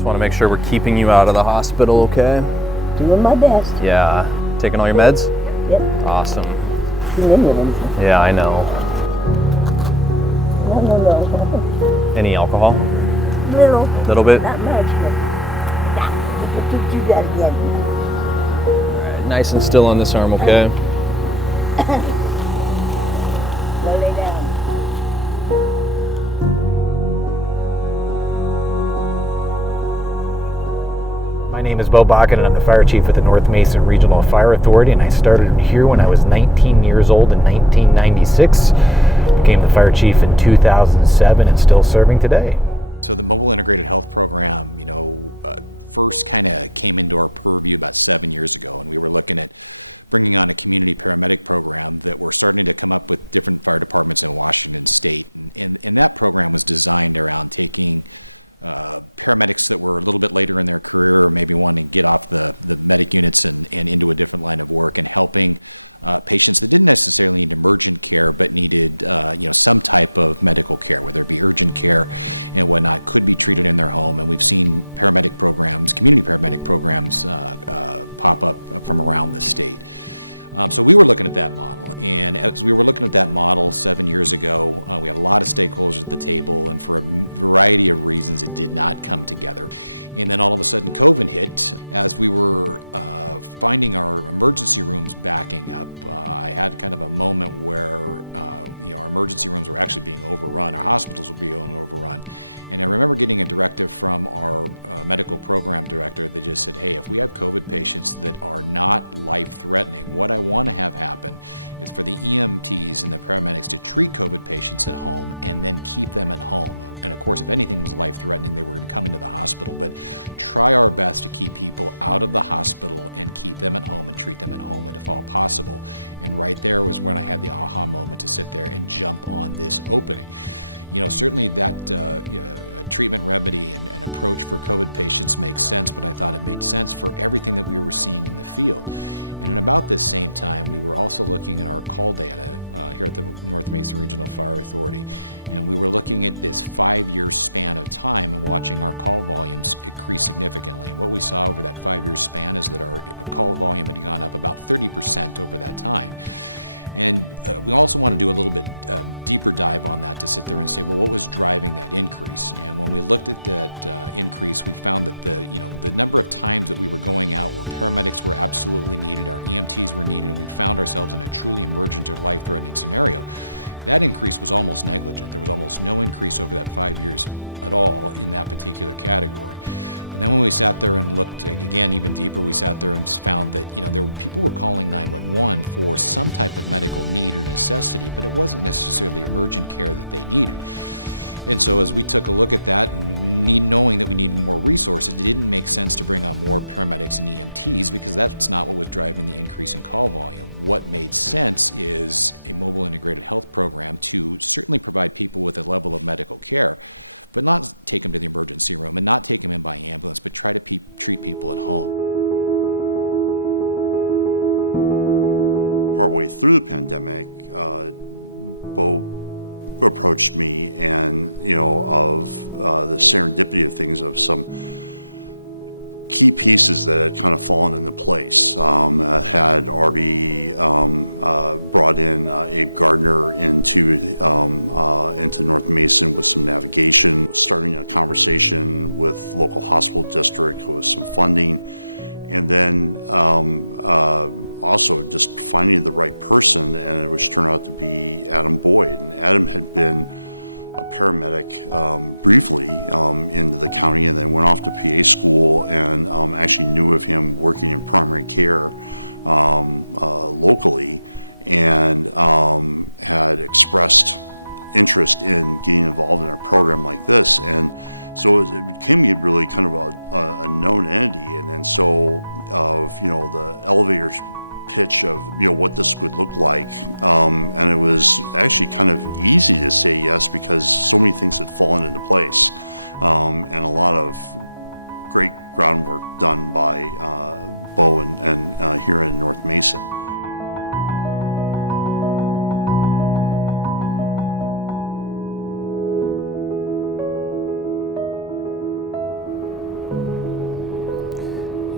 Just want to make sure we're keeping you out of the hospital, okay? Doing my best. Yeah. Taking all your meds? Yep. Awesome. Too many of them. Yeah, I know. No. Any alcohol? Little. Little bit? Not much, but you do that again. All right, nice and still on this arm, okay? Now lay down. My name is Bo Bakken, and I'm the fire chief at the North Mason Regional Fire Authority, and I started here when I was 19 years old in 1996. Became the fire chief in 2007 and still serving today.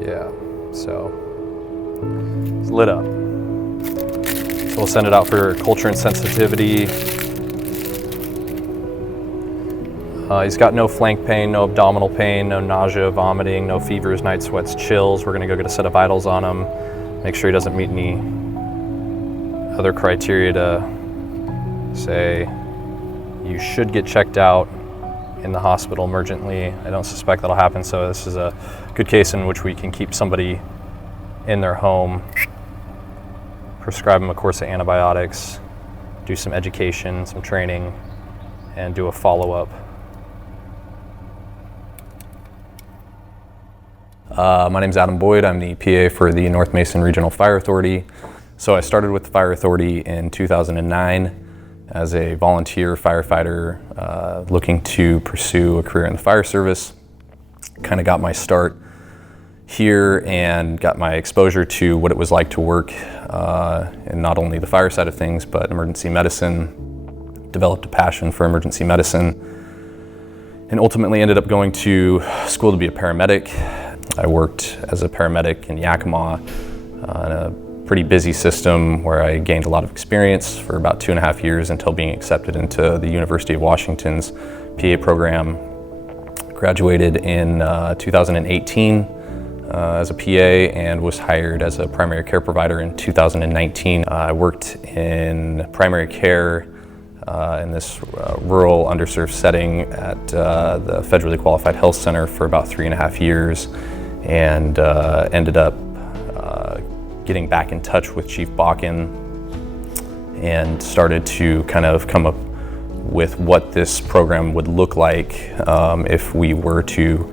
Yeah, so it's lit up. So we'll send it out for culture and sensitivity. He's got no flank pain, no abdominal pain, no nausea, vomiting, no fevers, night sweats, chills. We're gonna go get a set of vitals on him, make sure he doesn't meet any other criteria to say you should get checked out in the hospital emergently. I don't suspect that'll happen, so this is a good case in which we can keep somebody in their home, prescribe them a course of antibiotics, do some education, some training, and do a follow-up. My name's Adam Boyd. I'm the PA for the North Mason Regional Fire Authority. So I started with the Fire Authority in 2009 as a volunteer firefighter looking to pursue a career in the fire service. Kind of got my start here and got my exposure to what it was like to work in not only the fire side of things, but emergency medicine. Developed a passion for emergency medicine and ultimately ended up going to school to be a paramedic. I worked as a paramedic in Yakima in a pretty busy system where I gained a lot of experience for about 2.5 years until being accepted into the University of Washington's PA program. Graduated in 2018 as a PA and was hired as a primary care provider in 2019. I worked in primary care in this rural underserved setting at the federally qualified health center for about 3.5 years and ended up getting back in touch with Chief Bakken and started to kind of come up with what this program would look like if we were to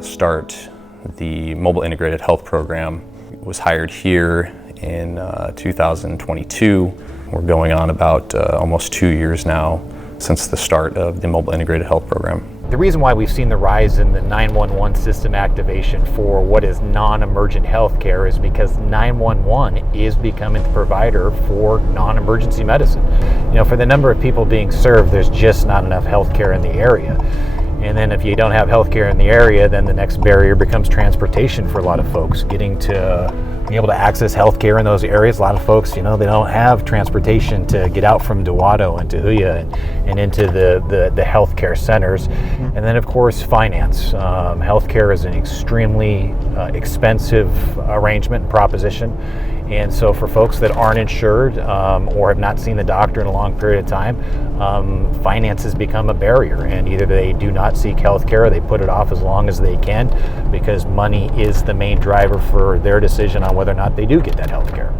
start the mobile integrated health program. Was hired here in 2022. We're going on about almost 2 years now since the start of the mobile integrated health program. The reason why we've seen the rise in the 911 system activation for what is non-emergent healthcare is because 911 is becoming the provider for non-emergency medicine. You know, for the number of people being served, there's just not enough healthcare in the area. And then if you don't have healthcare in the area, then the next barrier becomes transportation for a lot of folks. Getting to be able to access healthcare in those areas, a lot of folks, you know, they don't have transportation to get out from Dewato and Tahuya and into the healthcare centers. And then of course, finance. Healthcare is an extremely expensive arrangement and proposition. And so for folks that aren't insured or have not seen the doctor in a long period of time, finances become a barrier, and either they do not seek health care or they put it off as long as they can because money is the main driver for their decision on whether or not they do get that health care.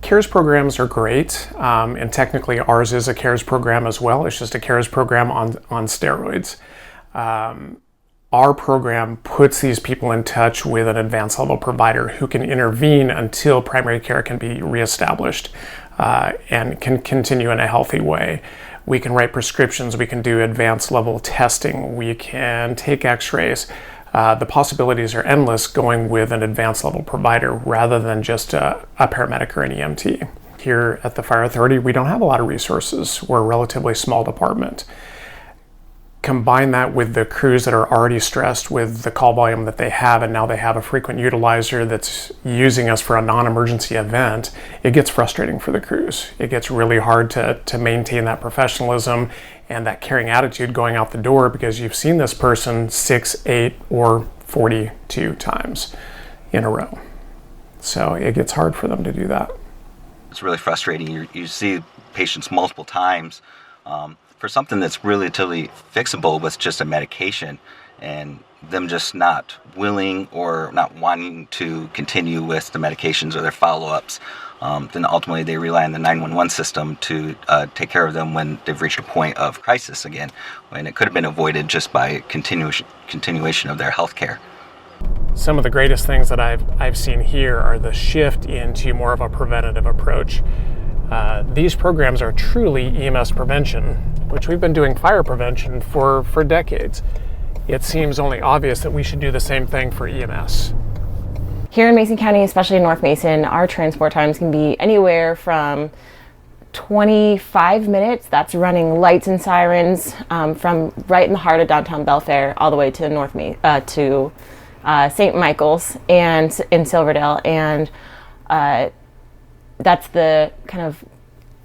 CARES programs are great, and technically ours is a CARES program as well. It's just a CARES program on steroids. Our program puts these people in touch with an advanced level provider who can intervene until primary care can be reestablished and can continue in a healthy way. We can write prescriptions, we can do advanced level testing, we can take x-rays. The possibilities are endless going with an advanced level provider rather than just a paramedic or an EMT. Here at the Fire Authority, we don't have a lot of resources. We're a relatively small department. Combine that with the crews that are already stressed with the call volume that they have, and now they have a frequent utilizer that's using us for a non-emergency event, it gets frustrating for the crews. It gets really hard to maintain that professionalism and that caring attitude going out the door because you've seen this person 6, 8, or 42 times in a row. So it gets hard for them to do that. It's really frustrating. You see patients multiple times for something that's relatively fixable with just a medication, and them just not willing or not wanting to continue with the medications or their follow-ups. Then ultimately they rely on the 911 system to take care of them when they've reached a point of crisis again, when it could have been avoided just by continuation of their health care. Some of the greatest things that I've seen here are the shift into more of a preventative approach. These programs are truly EMS prevention, which we've been doing fire prevention for decades. It seems only obvious that we should do the same thing for EMS. Here in Mason County, especially in North Mason, our transport times can be anywhere from 25 minutes, that's running lights and sirens from right in the heart of downtown Belfair all the way to St. Michael's and in Silverdale, and that's the kind of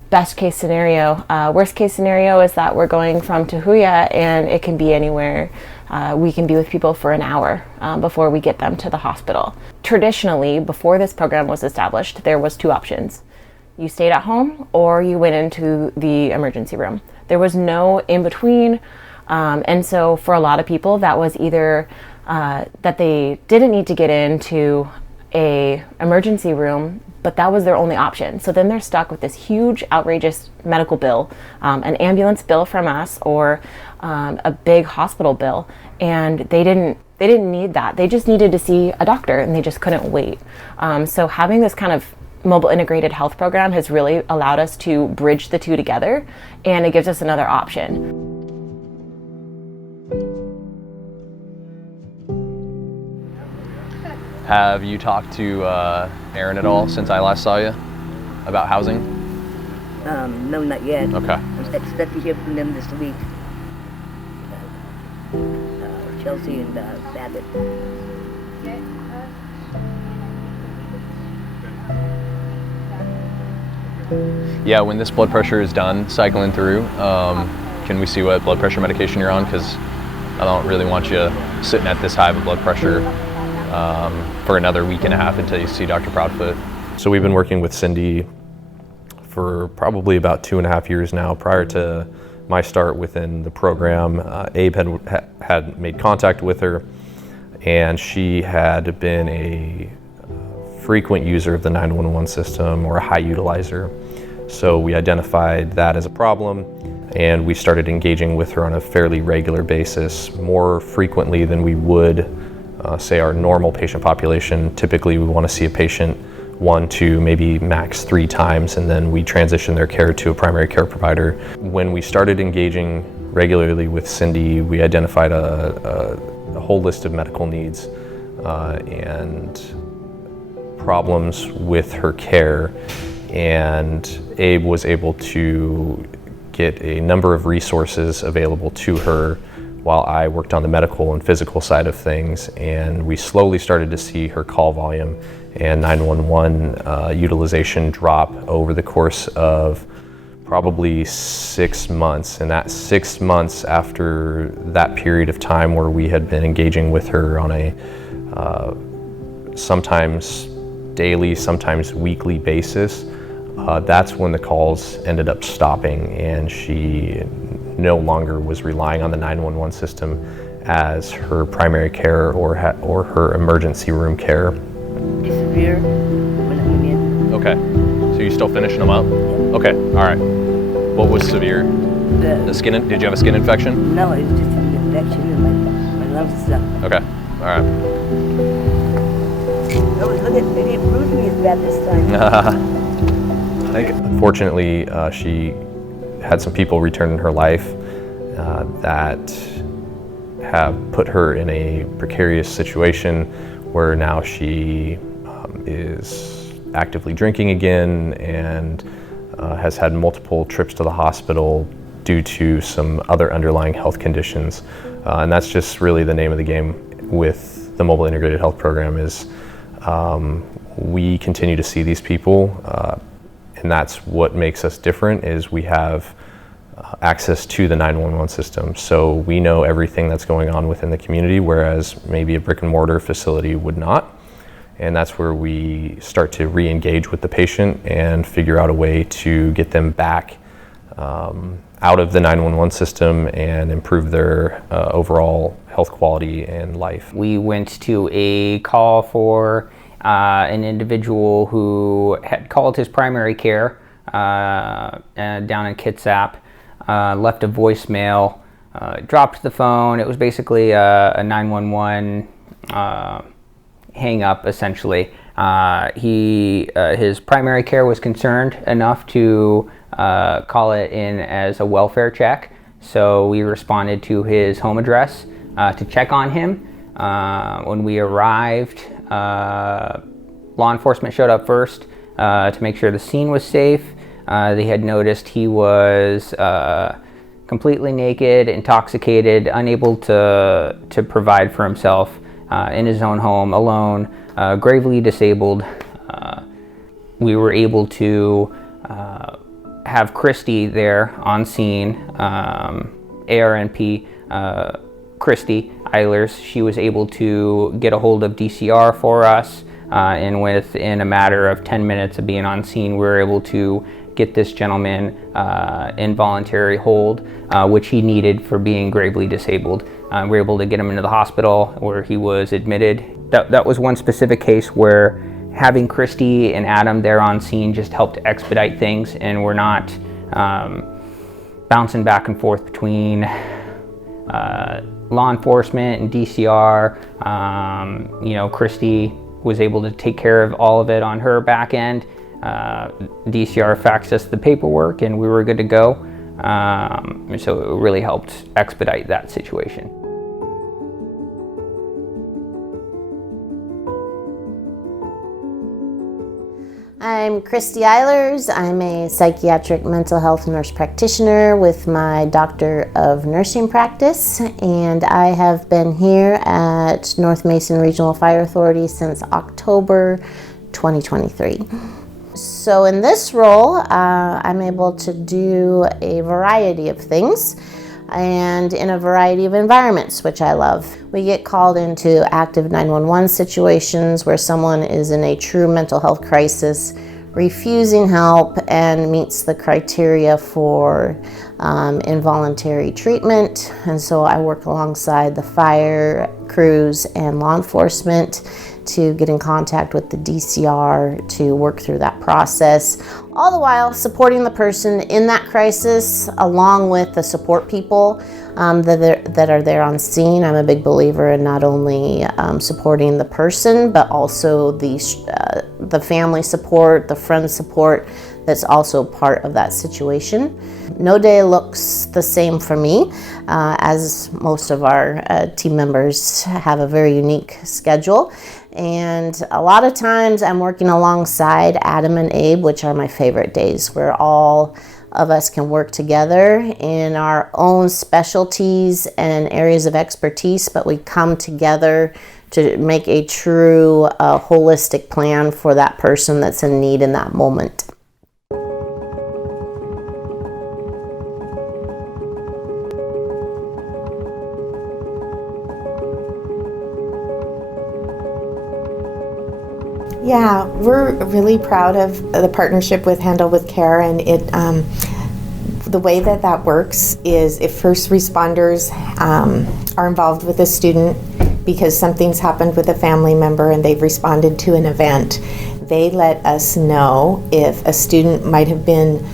best case scenario. Worst case scenario is that we're going from Tahuya, and it can be anywhere. We can be with people for an hour before we get them to the hospital. Traditionally, before this program was established, there was two options. You stayed at home or you went into the emergency room. There was no in between. And so for a lot of people, that was either that they didn't need to get into a emergency room, but that was their only option. So then they're stuck with this huge, outrageous medical bill, an ambulance bill from us, or a big hospital bill. And they didn't need that. They just needed to see a doctor, and they just couldn't wait. So having this kind of mobile integrated health program has really allowed us to bridge the two together, and it gives us another option. Have you talked to Aaron at all since I last saw you about housing? No, not yet. Okay. I expect to hear from them this week. Chelsea and Babbitt. Yeah, when this blood pressure is done cycling through, can we see what blood pressure medication you're on? Because I don't really want you sitting at this high of a blood pressure for another week and a half until you see Dr. Proudfoot. So we've been working with Cindy for probably about 2.5 years now. Prior to my start within the program, Abe had made contact with her, and she had been a frequent user of the 911 system, or a high utilizer. So we identified that as a problem, and we started engaging with her on a fairly regular basis, more frequently than we would say our normal patient population. Typically we want to see a patient 1, 2, maybe max 3 times, and then we transition their care to a primary care provider. When we started engaging regularly with Cindy, we identified a whole list of medical needs and problems with her care, and Abe was able to get a number of resources available to her while I worked on the medical and physical side of things, and we slowly started to see her call volume and 911 utilization drop over the course of probably 6 months. And that 6 months after that period of time where we had been engaging with her on a sometimes daily, sometimes weekly basis, that's when the calls ended up stopping, and she no longer was relying on the 911 system as her primary care or her emergency room care. Disappear when I went in. Okay, so you still finishing them up? Okay, all right. What was severe? The skin, did you have a skin infection? No, it was just an infection in my lungs and stuff. Okay, all right. Oh, look at, they didn't bruise me as bad this time. I think unfortunately she had some people return in her life that have put her in a precarious situation where now she is actively drinking again and has had multiple trips to the hospital due to some other underlying health conditions. And that's just really the name of the game with the Mobile Integrated Health Program is we continue to see these people, and that's what makes us different is we have access to the 911 system. So we know everything that's going on within the community, whereas maybe a brick and mortar facility would not. And that's where we start to re-engage with the patient and figure out a way to get them back out of the 911 system and improve their overall health quality and life. We went to a call for an individual who had called his primary care down in Kitsap, left a voicemail, dropped the phone. It was basically a 911 hang up, essentially. His primary care was concerned enough to call it in as a welfare check. So we responded to his home address to check on him. When we arrived, Law enforcement showed up first to make sure the scene was safe. They had noticed he was completely naked, intoxicated, unable to provide for himself in his own home, alone, gravely disabled. We were able to have Kristi there on scene, ARNP, Kristi Eilers. She was able to get a hold of DCR for us, and within a matter of 10 minutes of being on scene, we were able to get this gentleman involuntary hold, which he needed for being gravely disabled. We were able to get him into the hospital where he was admitted. That was one specific case where having Kristi and Adam there on scene just helped expedite things, and we're not bouncing back and forth between law enforcement and DCR. Kristi was able to take care of all of it on her back end. DCR faxed us the paperwork and we were good to go. So it really helped expedite that situation. I'm Kristi Eilers. I'm a psychiatric mental health nurse practitioner with my Doctor of Nursing practice, and I have been here at North Mason Regional Fire Authority since October 2023. So in this role, I'm able to do a variety of things and in a variety of environments, which I love. We get called into active 911 situations where someone is in a true mental health crisis, refusing help, and meets the criteria for involuntary treatment. And so I work alongside the fire crews and law enforcement to get in contact with the DCR to work through that process, all the while supporting the person in that crisis along with the support people that are there on scene. I'm a big believer in not only supporting the person, but also the family support, the friend support that's also part of that situation. No day looks the same for me, as most of our team members have a very unique schedule. And a lot of times I'm working alongside Adam and Abe, which are my favorite days, where all of us can work together in our own specialties and areas of expertise, but we come together to make a true holistic plan for that person that's in need in that moment. Yeah, we're really proud of the partnership with Handle with Care, and the way that works is if first responders are involved with a student because something's happened with a family member and they've responded to an event, they let us know if a student might have been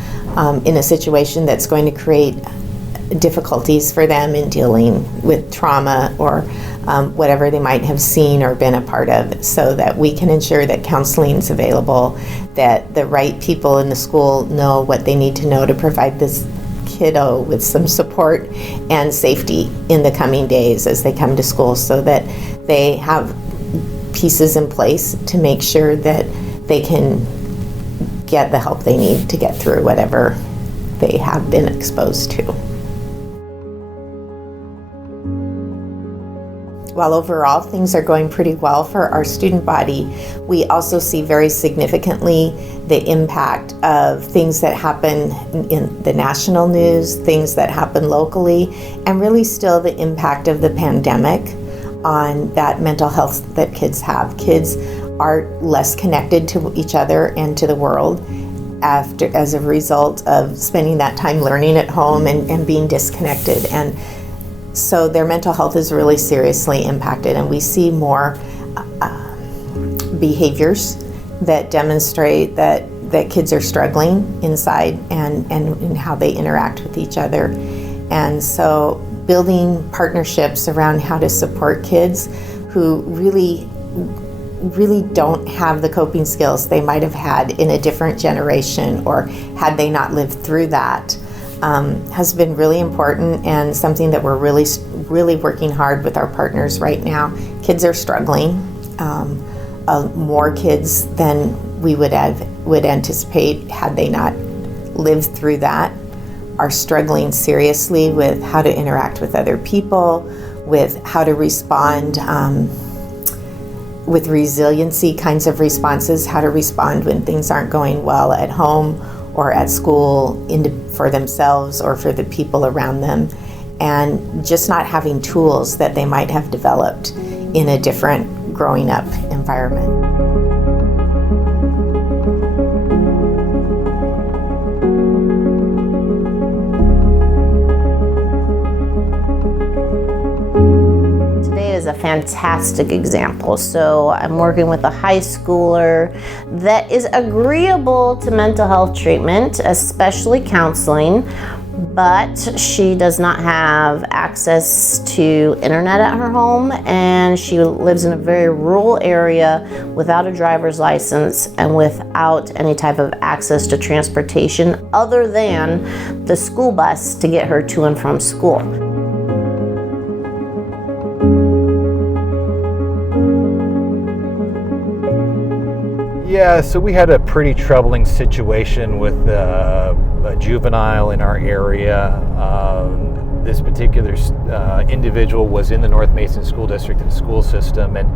in a situation that's going to create difficulties for them in dealing with trauma or whatever they might have seen or been a part of, so that we can ensure that counseling is available, that the right people in the school know what they need to know to provide this kiddo with some support and safety in the coming days as they come to school, so that they have pieces in place to make sure that they can get the help they need to get through whatever they have been exposed to. While overall things are going pretty well for our student body, we also see very significantly the impact of things that happen in the national news, things that happen locally, and really still the impact of the pandemic on that mental health that kids have. Kids are less connected to each other and to the world as a result of spending that time learning at home and being disconnected. And so their mental health is really seriously impacted, and we see more behaviors that demonstrate that kids are struggling inside and in how they interact with each other. And so building partnerships around how to support kids who really don't have the coping skills they might have had in a different generation, or had they not lived through that, has been really important, and something that we're really working hard with our partners right now. Kids are struggling. more kids than we would anticipate had they not lived through that are struggling seriously with how to interact with other people, with how to respond with resiliency kinds of responses, how to respond when things aren't going well at home or at school for themselves or for the people around them, and just not having tools that they might have developed in a different growing up environment. Is a fantastic example. So I'm working with a high schooler that is agreeable to mental health treatment, especially counseling, but she does not have access to internet at her home, and she lives in a very rural area without a driver's license and without any type of access to transportation other than the school bus to get her to and from school. Yeah, so we had a pretty troubling situation with a juvenile in our area. This particular individual was in the North Mason School District and school system, and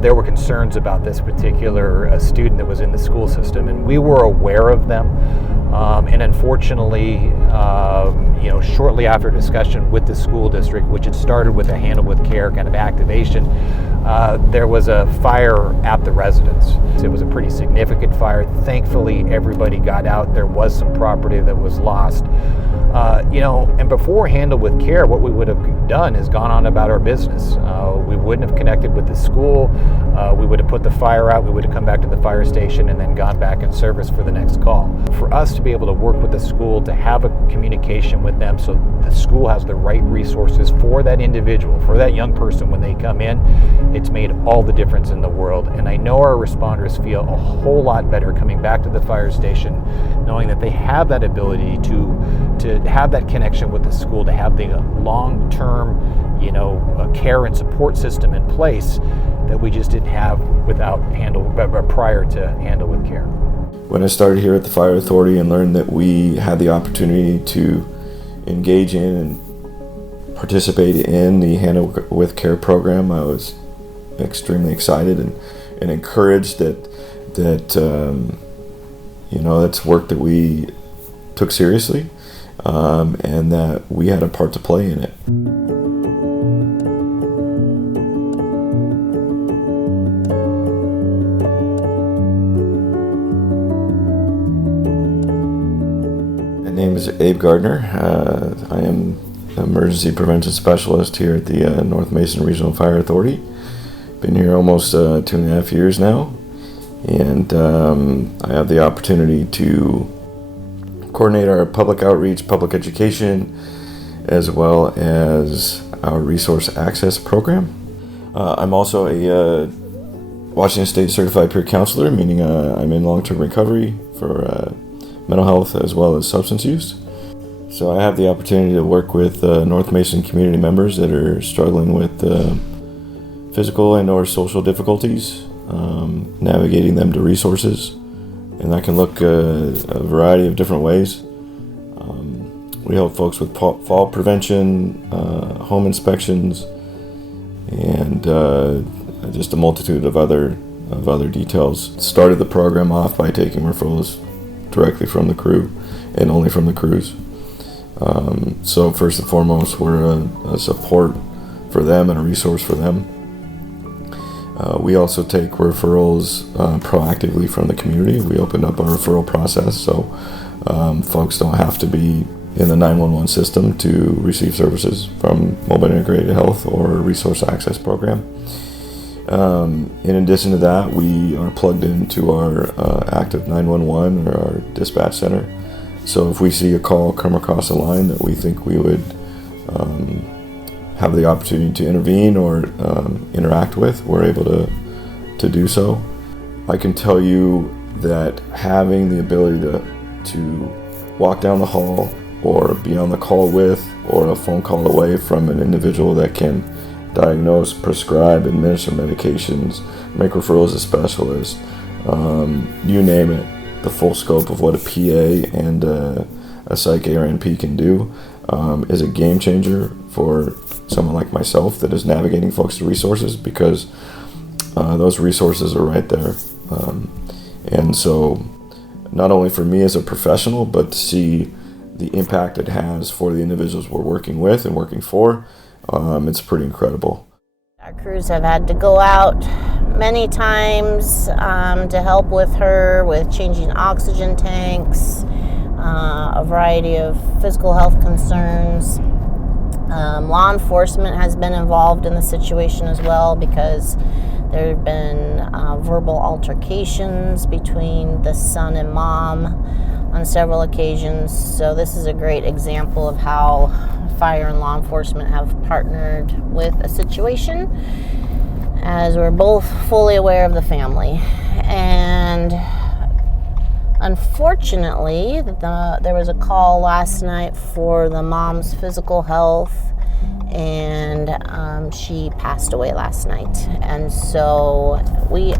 there were concerns about this particular student that was in the school system, and we were aware of them. And unfortunately, shortly after discussion with the school district, which had started with a Handle with Care kind of activation, there was a fire at the residence. It was a pretty significant fire. Thankfully, everybody got out. There was some property that was lost. And before Handle with Care, what we would have done is gone on about our business. We wouldn't have connected with the school. We would have put the fire out. We would have come back to the fire station and then gone back in service for the next call. For us to be able to work with the school, to have a communication with them so the school has the right resources for that individual, for that young person when they come in, it's made all the difference in the world. And I know our responders feel a whole lot better coming back to the fire station, knowing that they have that ability to have that connection with the school, to have the long-term, care and support system in place that we just didn't have prior to Handle with Care. When I started here at the Fire Authority and learned that we had the opportunity to engage in and participate in the Handle with Care program, I was extremely excited and encouraged that that's work that we took seriously, and that we had a part to play in it. My name is Abe Gardner. I am an emergency prevention specialist here at the North Mason Regional Fire Authority. Been here almost 2.5 years now, and I have the opportunity to coordinate our public outreach, public education, as well as our resource access program. I'm also a Washington State Certified Peer Counselor, meaning I'm in long-term recovery for mental health as well as substance use. So I have the opportunity to work with North Mason community members that are struggling with physical and or social difficulties, navigating them to resources, and that can look a variety of different ways. We help folks with fall prevention, home inspections, and just a multitude of other details. Started the program off by taking referrals directly from the crew and only from the crews. So first and foremost, we're a support for them and a resource for them. We also take referrals proactively from the community. We opened up a referral process so folks don't have to be in the 911 system to receive services from Mobile Integrated Health or Resource Access Program. In addition to that, we are plugged into our active 911 or our dispatch center. So if we see a call come across a line that we think we would have the opportunity to intervene or interact with, we're able to do so. I can tell you that having the ability to walk down the hall or be on the call with or a phone call away from an individual that can diagnose, prescribe, administer medications, make referrals to specialists, you name it. The full scope of what a PA and a psych ARNP can do is a game changer for someone like myself that is navigating folks to resources, because those resources are right there. And so not only for me as a professional, but to see the impact it has for the individuals we're working with and working for, it's pretty incredible. Our crews have had to go out many times to help with her with changing oxygen tanks, a variety of physical health concerns. Law enforcement has been involved in the situation as well, because there have been verbal altercations between the son and mom on several occasions. So this is a great example of how fire and law enforcement have partnered with a situation, as we're both fully aware of the family. And unfortunately, there was a call last night for the mom's physical health, and she passed away last night. And so we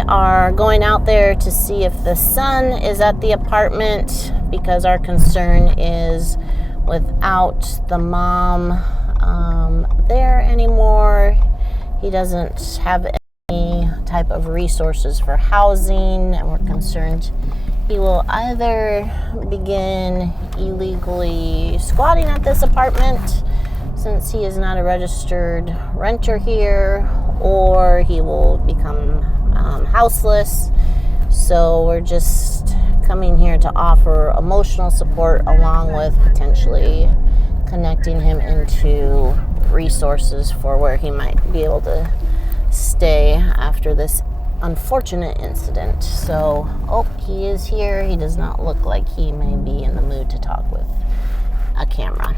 are going out there to see if the son is at the apartment, because our concern is without the mom there anymore, he doesn't have any type of resources for housing, and we're concerned he will either begin illegally squatting at this apartment, since he is not a registered renter here, or he will become houseless. So we're just coming here to offer emotional support, along with potentially connecting him into resources for where he might be able to stay after this unfortunate incident. So, he is here. He does not look like he may be in the mood to talk with a camera.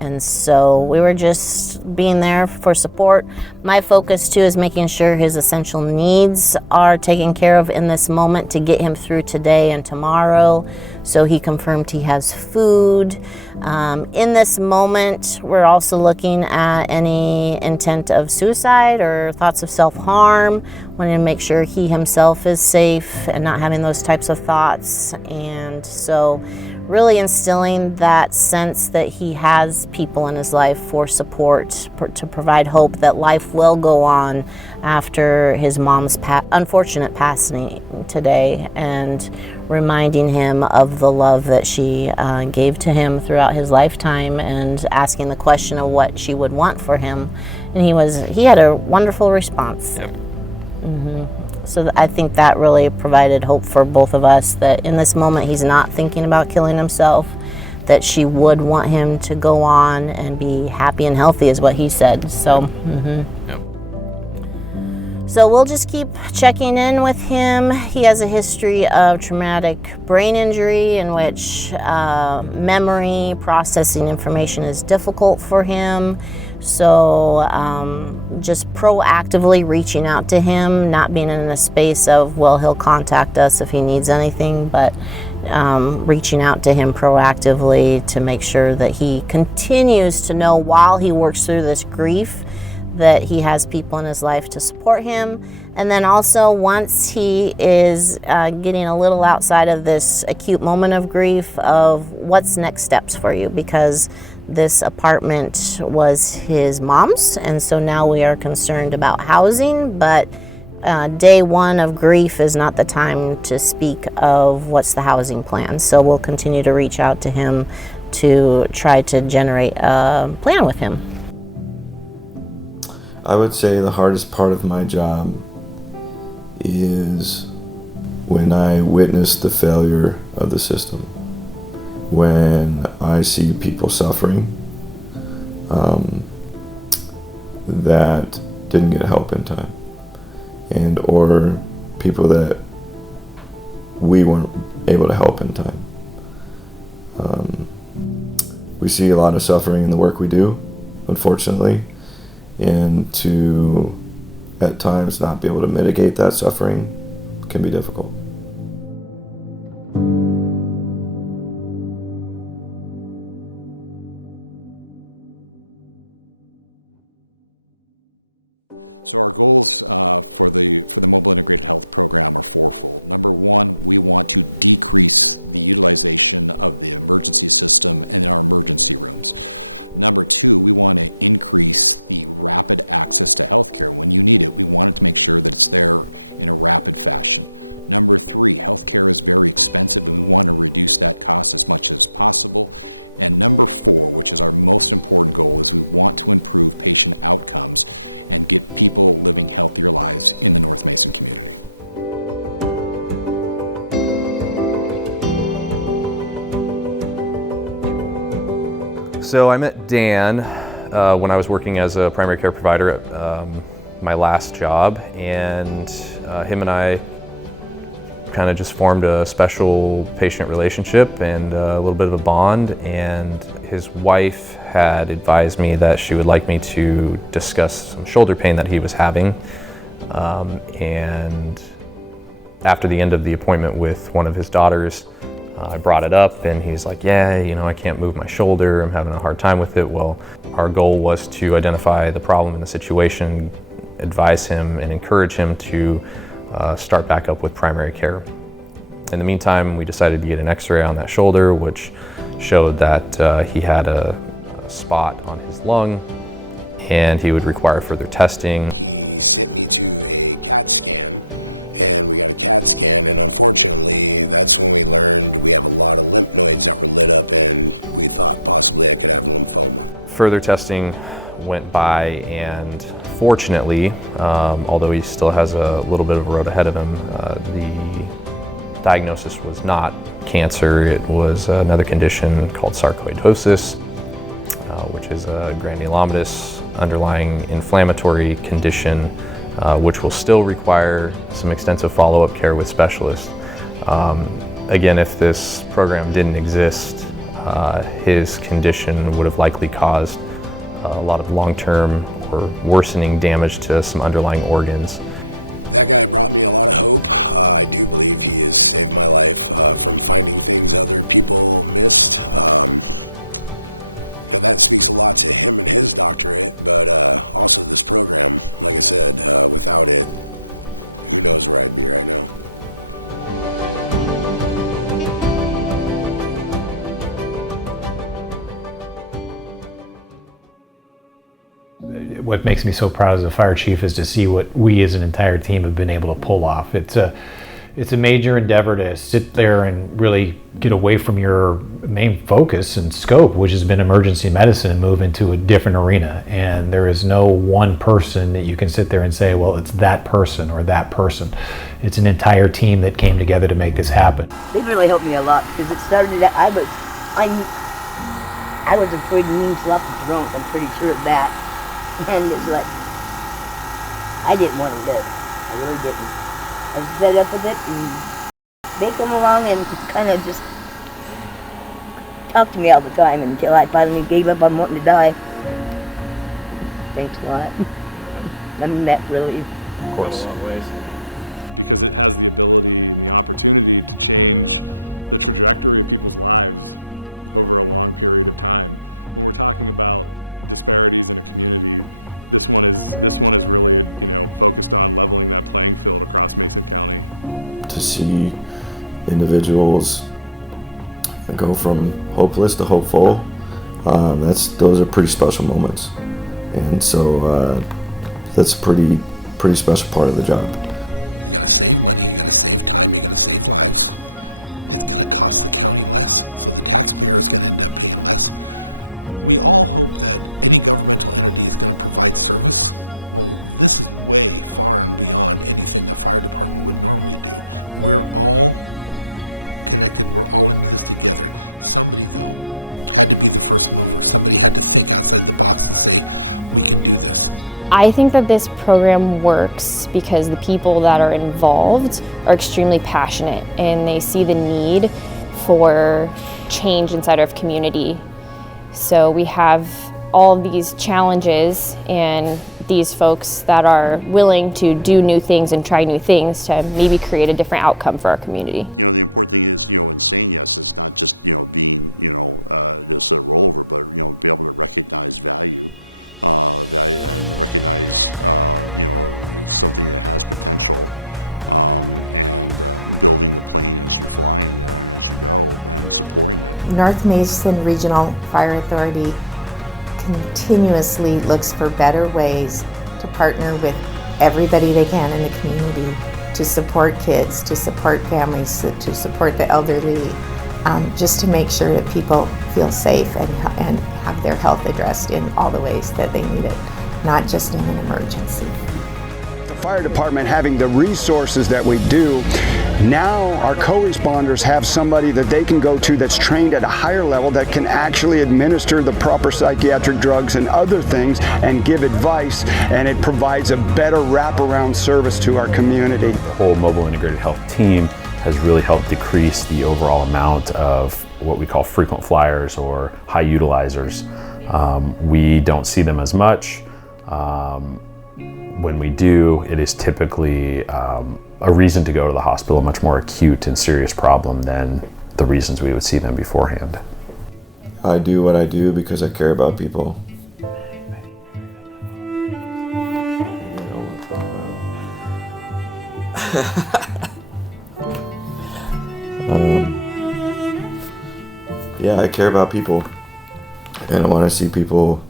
And so we were just being there for support. My focus too is making sure his essential needs are taken care of in this moment to get him through today and tomorrow. So he confirmed he has food. In this moment, we're also looking at any intent of suicide or thoughts of self-harm. Wanting to make sure he himself is safe and not having those types of thoughts. And so really instilling that sense that he has people in his life for support, to provide hope that life will go on after his mom's unfortunate passing today, and reminding him of the love that she gave to him throughout his lifetime, and asking the question of what she would want for him. And he had a wonderful response. Yep. So I think that really provided hope for both of us, that in this moment he's not thinking about killing himself, that she would want him to go on and be happy and healthy, is what he said. So, Yep. So we'll just keep checking in with him. He has a history of traumatic brain injury, in which memory processing information is difficult for him. So just proactively reaching out to him, not being in a space of, well, he'll contact us if he needs anything, but reaching out to him proactively to make sure that he continues to know, while he works through this grief, that he has people in his life to support him. And then also, once he is getting a little outside of this acute moment of grief, of what's next steps for you, because this apartment was his mom's, and so now we are concerned about housing. But day one of grief is not the time to speak of what's the housing plan. So we'll continue to reach out to him to try to generate a plan with him. I would say the hardest part of my job is when I witness the failure of the system, when I see people suffering that didn't get help in time, and or people that we weren't able to help in time. We see a lot of suffering in the work we do, unfortunately, and to at times not be able to mitigate that suffering can be difficult. So I met Dan when I was working as a primary care provider at my last job, and him and I kind of just formed a special patient relationship and a little bit of a bond. And his wife had advised me that she would like me to discuss some shoulder pain that he was having. And after the end of the appointment with one of his daughters, I brought it up, and he's like, yeah, you know, I can't move my shoulder, I'm having a hard time with it. Well, our goal was to identify the problem in the situation, advise him and encourage him to start back up with primary care. In the meantime, we decided to get an x-ray on that shoulder, which showed that he had a spot on his lung and he would require further testing. Further testing went by, and fortunately, although he still has a little bit of a road ahead of him, the diagnosis was not cancer. It was another condition called sarcoidosis, which is a granulomatous underlying inflammatory condition, which will still require some extensive follow-up care with specialists. Again, if this program didn't exist, his condition would have likely caused a lot of long-term or worsening damage to some underlying organs. What makes me so proud as a fire chief is to see what we as an entire team have been able to pull off. It's a major endeavor to sit there and really get away from your main focus and scope, which has been emergency medicine, and move into a different arena. And there is no one person that you can sit there and say, well, it's that person or that person. It's an entire team that came together to make this happen. They really helped me a lot, because it started that I was a pretty mean, sloppy drunk, I'm pretty sure of that. And it's like, I didn't want to live. I really didn't. I was fed up with it, and they come along and kind of just talk to me all the time until I finally gave up on wanting to die. Thanks a lot. I mean, that really. Of course. To see individuals go from hopeless to hopeful, those are pretty special moments, and so that's a pretty special part of the job. I think that this program works because the people that are involved are extremely passionate, and they see the need for change inside our community. So we have all of these challenges, and these folks that are willing to do new things and try new things to maybe create a different outcome for our community. North Mason Regional Fire Authority continuously looks for better ways to partner with everybody they can in the community to support kids, to support families, to support the elderly, just to make sure that people feel safe and have their health addressed in all the ways that they need it, not just in an emergency. The fire department having the resources that we do, now our co-responders have somebody that they can go to that's trained at a higher level that can actually administer the proper psychiatric drugs and other things and give advice, and it provides a better wraparound service to our community. The whole mobile integrated health team has really helped decrease the overall amount of what we call frequent flyers or high utilizers. We don't see them as much. When we do, it is typically a reason to go to the hospital, a much more acute and serious problem than the reasons we would see them beforehand. I do what I do because I care about people. Yeah, I care about people, and I want to see people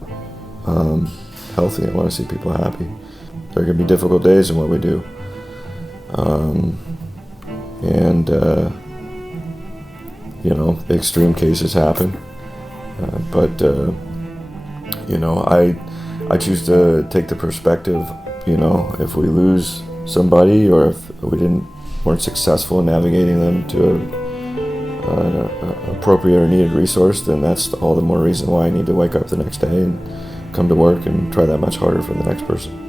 healthy. I want to see people happy. There can be difficult days in what we do. You know, extreme cases happen. But I choose to take the perspective, if we lose somebody or if we weren't successful in navigating them to an appropriate or needed resource, then that's all the more reason why I need to wake up the next day and come to work and try that much harder for the next person.